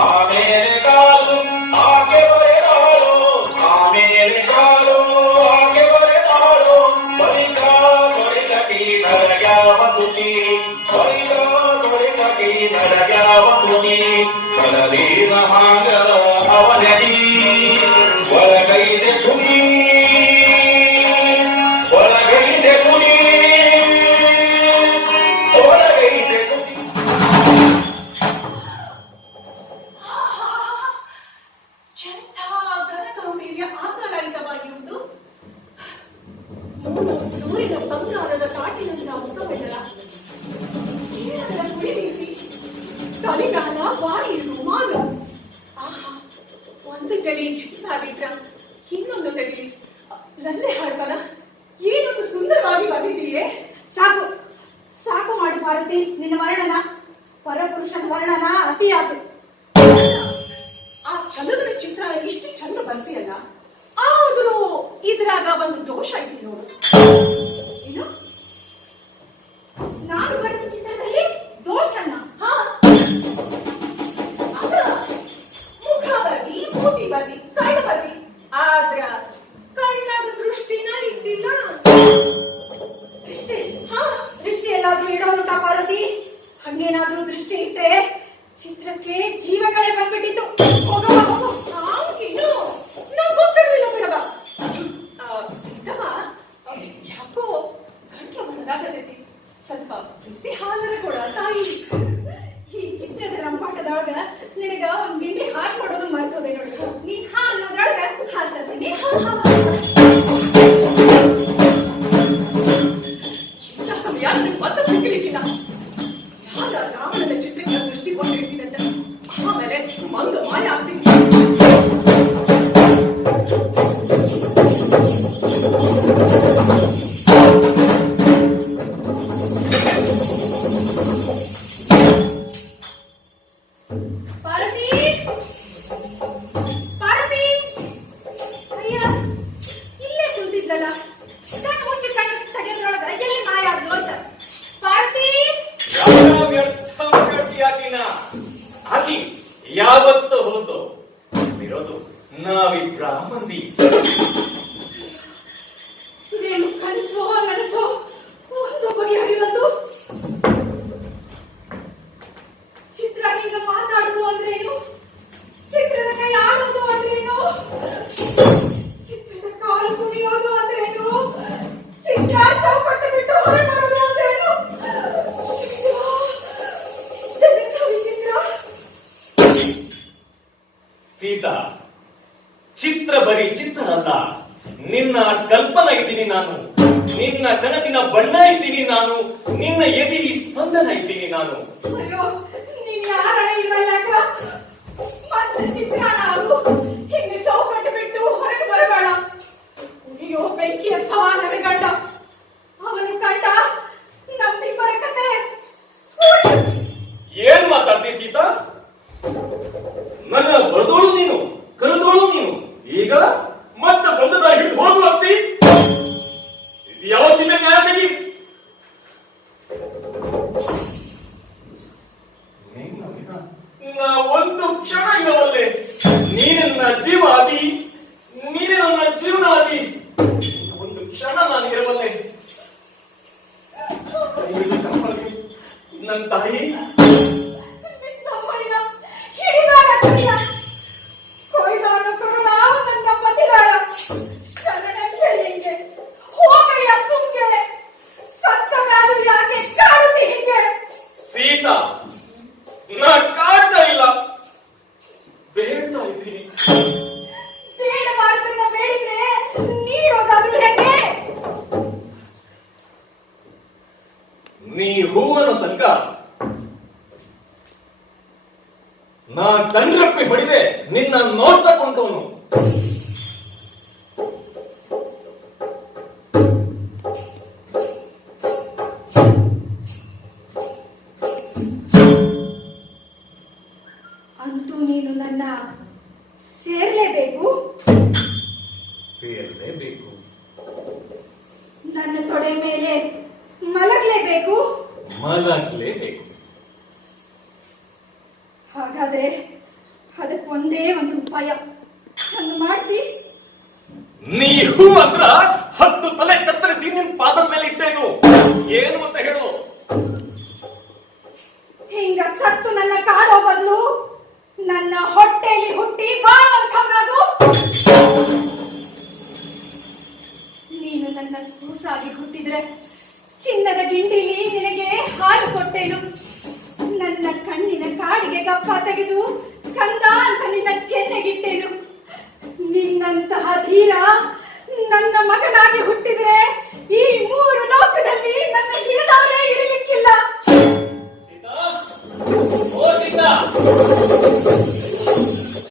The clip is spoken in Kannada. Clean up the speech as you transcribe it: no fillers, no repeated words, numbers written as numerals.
ಆಮೇಲೆ ಕಾಲು ಆಕೆ ಬರೆ ಹಾಳು ಆಮೇಲೆ ಕಾಲು ಆಕೆ ಬರೆ ಹಾಳು ಬಳಿಕ ಬಳಿಕಟಿ ನರಗ್ಯಾವ ತುಟಿ ಬಳಿಕ ಬಳಿಕಟಿ ನರಗ್ಯಾವ ತುಟಿ ಕಲದೀನ ಹಾಂಗ ಅವನಡಿ ಒಳಗೈದೆ ಸುನಿ ಒಳಗೈದೆ ಸುನಿ ಒಳಗೈದೆ ಸುನಿ. ಎಂಥ ಗಗನಗಂಭೀರ್ಯ ಆಕಾರಯುತವಾಗಿರುವುದು. ಮೂಲ ಸೂರ್ಯನ ಬಂಗಾರದ ಕಾಟಿನಂತ ಮುಖವೆಲ್ಲ ನೀರದರ ಕುಳಿರೀತಿ ಕಲಿಗಾಲ ವಾರಿ ರುಮಾಲ. ಆಹಾ, ಒಂದು ಕಲಿ ಹಾಗಿದ್ರ ಇನ್ನೊಂದು ತೆಗೆಲಿ ಲಲ್ಲೆ ಹಾಡ್ತಾರ. ಏನೊಂದು ಸುಂದರವಾಗಿ ಬಂದಿದೆಯೇ. ಸಾಕು ಸಾಕು ಮಾಡು ಪಾರ್ವತಿ, ನಿನ್ನ ವರ್ಣನ ಪರಪುರುಷನ ವರ್ಣನ ಅತಿಯಾತು. ಆ ಚಂದ್ರನ ಚಿತ್ರ ಇಷ್ಟು ಚಂದ ಬರ್ತೀಯಲ್ಲ, ಆದ್ರೂ ಇದ್ರಾಗ ಒಂದು ದೋಷ ಐತಿ ನೋಡು. ಏನು? ನಾನು ಬರೆದ ಚಿತ್ರದಲ್ಲಿ ದೋಷನ? ಹಾ, ಅದ ಮುಖ ಬರ್ದಿ, ಮೂತಿ ಬರ್ದಿ, ಕಣ್ಣು ಬರ್ದಿ, ಆದ್ರ ಕಣ್ಣಾಗ ದೃಷ್ಟಿನ ಇದ್ದಿಲ್ಲ. ದೃಷ್ಟಿ? ಹಾ, ದೃಷ್ಟಿ ಎಲ್ಲಾದ್ರೂ ಇಡೋದು ಪಾರ್ವತಿ. ಹಂಗೇನಾದ್ರೂ ದೃಷ್ಟಿ ಇಟ್ಟರೆ ಚಿತ್ರಕ್ಕೆ ಜೀವಗಳೇ ಬಂದ್ಬಿಟ್ಟಿತ್ತು. ಹೋಗವ ಹೋಗು. ನಾಲ್ಕಿನ್ನು ನಂಗೆ ಗೊತ್ತಿರಲಿಲ್ಲ ಬಿಡವ. ಸಿದ್ದವ ಯಾಕೋ ಗಂಟ್ಲು ಮನದಾಗತೈತಿ. ಸ್ವಲ್ಪ ಬಿಸಿ ಹಾಲರ ಕೊಡ ತಾಯಿ. ಈ ಚಿತ್ರದ ರಂಪಾಟದೊಳಗ ನಿನಗ ಒಂದ್ ಗಿಂಡಿ ಹಾಲು ಕೊಡೋದು ಮರ್ತೋದೆ ನೋಡಿ. ನೀ ಹಾಲೋದ್ರೊಳಗ ಹಾಲು ತರ್ತೀನಿ. ಇಂಥ ಸಮಯ ಮತ್ತೆ ಸಿಕ್ಕಲಿಕ್ಕಿಲ್ಲ. ಯಾರ ರಾವಣನ ಚಿತ್ರಕ್ಕೆ ದೃಷ್ಟಿ ಕೊಟ್ಟಿರ್ತೀನಂತ ಆಮೇಲೆ ಮಂಗ ಮಾಯ ಆಗ್ತೀನಿ. ಪಾರ್ವತಿ, ಪಾರ್ವತಿ, ಅಯ್ಯ ಇಲ್ಲೇ ಕುಂತಿದ್ಲಲ್ಲ, ಕಣ್ಣು ಮುಚ್ಚಿ ಕಣ್ಣು ತೆಗೆದ್ರೊಳಗ ಎಲ್ಲಿ ಮಾಯ ಆದ್ಲು ಅಂತ. ಪಾರ್ವತಿ, ಆಕಿ ಯಾವತ್ತು ಹೋದೋ ಇರೋದು ನಾವಿಬ್ರ ಮಂದಿ. ಇದೇನು ಕನಸೋ ನನಸೋ ಒಂದು ಬಗೆಹರಿವತ್ತು. ಚಿತ್ರ ಹಿಂಗ ಮಾತಾಡುದು ಅಂದ್ರೇನು? ಚಿತ್ರದ ಕೈ ಆಡೋದು ಅಂದ್ರೇನು? ಚಿತ್ರದ ಕಾಲು ಕುಣಿಯೋದು ಅಂದ್ರೇನು? ಚಿತ್ರ ಚೌಕಟ್ಟು ಬಿಟ್ಟು ಹೊರಗೆ ಬರೋದು ಅಂದ್ರೇನು? ಸೀತಾ, ಚಿತ್ರ ಬರೀ ಚಿತ್ರ ಅಲ್ಲ, ನಿನ್ನ ಕಲ್ಪನಾ ಇದ್ದೀನಿ ನಾನು, ನಿನ್ನ ಕನಸಿನ ಬಣ್ಣ ಇದ್ದೀನಿ ನಾನು, ನಿನ್ನ ಎದಿ ಸ್ಪಂದನ ಇದ್ದೀನಿ ನಾನು. ಅಯ್ಯೋ, ನೀನ್ ಯಾರ ಇಲ್ವಲ್ಲಾಕ? ಮತ್ತೆ ಚಿತ್ರ ನಾವು ಹಿಂಗೆ ಚೌಕಟ್ಟು ಬಿಟ್ಟು ಹೊರಗೆ ಬರಬೇಡ. ಅಯ್ಯೋ ಬೆಂಕಿ ಅಥವಾ ನನ್ನ ಗಂಡ, ಅವನ ಗಂಡ ನಮ್ಮಿಬ್ಬರ ಕತೆ. ಏನ್ ಮಾತಾಡ್ತಿ ಸೀತಾ? ನನ್ನ ಬರೆದೋಳು ನೀನು, ಕರೆದೋಳು ನೀನು, ಈಗ ಮತ್ತೆ ಬಂದದ ಹಿಡಿದು ಹೋಗು ಅಂತಿ. ಇದು ಯಾವ ಸೀಮೆ ನ್ಯಾಯ ತೆಗಿ? ನಾ ಒಂದು ಕ್ಷಣ ಇರಬಲ್ಲೆ, ನೀನೆ ನನ್ನ ಜೀವ ಆದಿ, ನೀನೆ ನನ್ನ ಜೀವನ ಆದಿ. ಒಂದು ಕ್ಷಣ ನಾನು ಇರಬಲ್ಲೆ. ನನ್ನ ತಾಯಿ ತಮ್ಮಯ್ಯ ಹಿಡಿದಾರ ಕೈಯ ಕೊಯ್ದಾರ ಸುರುಳ ನನ್ನ ಪತಿರಾಳ ಶರಣಕ್ಕೆ ಹಿಂಗೆ ಹೋಗಯ್ಯ ಸುಮ್ಗೆ ಸತ್ತಗಾದು ಯಾಕೆ ಕಾಡುತ್ತಿ ಹಿಂಗೆ? ಸೀತಾ, ನಾ ಕಾಡ್ತಾ ಇಲ್ಲ, ಬೇಡ್ತಾ ಇದ್ದೀನಿ. ಬೇಡಬಾರ್ದನ್ನ ಬೇಡಿದ್ರೆ ನೀಡೋದಾದ್ರೂ ಹೆಂಗೆ? ನೀ ಹೂವನ್ನು ತನಕ ನಾ ಕಣ್ರಪ್ಪಿ ಹೊಡಿದೆ ನಿನ್ನ ನೋಡ್ತಾ ಕೊಂಡವನು. ಅಂತೂ ನೀನು ನನ್ನ ಸೇರ್ಲೇಬೇಕು. ಸೇರಲೇಬೇಕು. ನನ್ನ ತೊಡೆ ಮೇಲೆ ಮಲಗಲೇಬೇಕು. ಮಲಗಲೇಬೇಕು. ಹಾಗಾದ್ರೆ ಅದಕ್ಕೊಂದೇ ಒಂದು ಉಪಾಯ. ಹಂಗ ಮಾಡ್ತಿ? ನೀ ಹೂ ಅಂದ್ರ 10 ತಲೆ ಕತ್ತರಿಸಿ ನಿನ್ ಪಾದದ ಮೇಲೆ ಇಟ್ಟೇನು. ಏನು ಅಂತ ಹೇಳು. ಹಿಂಗ ಸತ್ತು ನನ್ನ ಕಾಡೋ ಬದಲು ನನ್ನ ಹೊಟ್ಟೆಯಲ್ಲಿ ಹುಟ್ಟಿ ಬಾಳುವಂಥವನಾಗು. ನೀನು ನನ್ನ ಕೂಸಾಗಿ ಹುಟ್ಟಿದ್ರೆ ಚಿನ್ನದ ಗಿಂಡಿಲಿ ನಿನಗೆ ಹಾಲು ಕೊಟ್ಟೇನು. ನನ್ನ ಕಣ್ಣಿನ ಕಾಡಿಗೆ ಗಪ್ಪ ತೆಗೆದು ಕಂದ ಅಂತ ನಿನ್ನ ಕೆನ್ನೆಗಿಟ್ಟೇನು. ನಿನ್ನಂತಹ ಧೀರ ನನ್ನ ಮಗನಾಗಿ ಹುಟ್ಟಿದ್ರೆ ಈ 3 ಲೋಕದಲ್ಲಿ ನನ್ನ ಹಿಡಿದವರೇ ಇರಲಿಕ್ಕಿಲ್ಲ. ಸೀತಾ, ಓ ಸೀತಾ,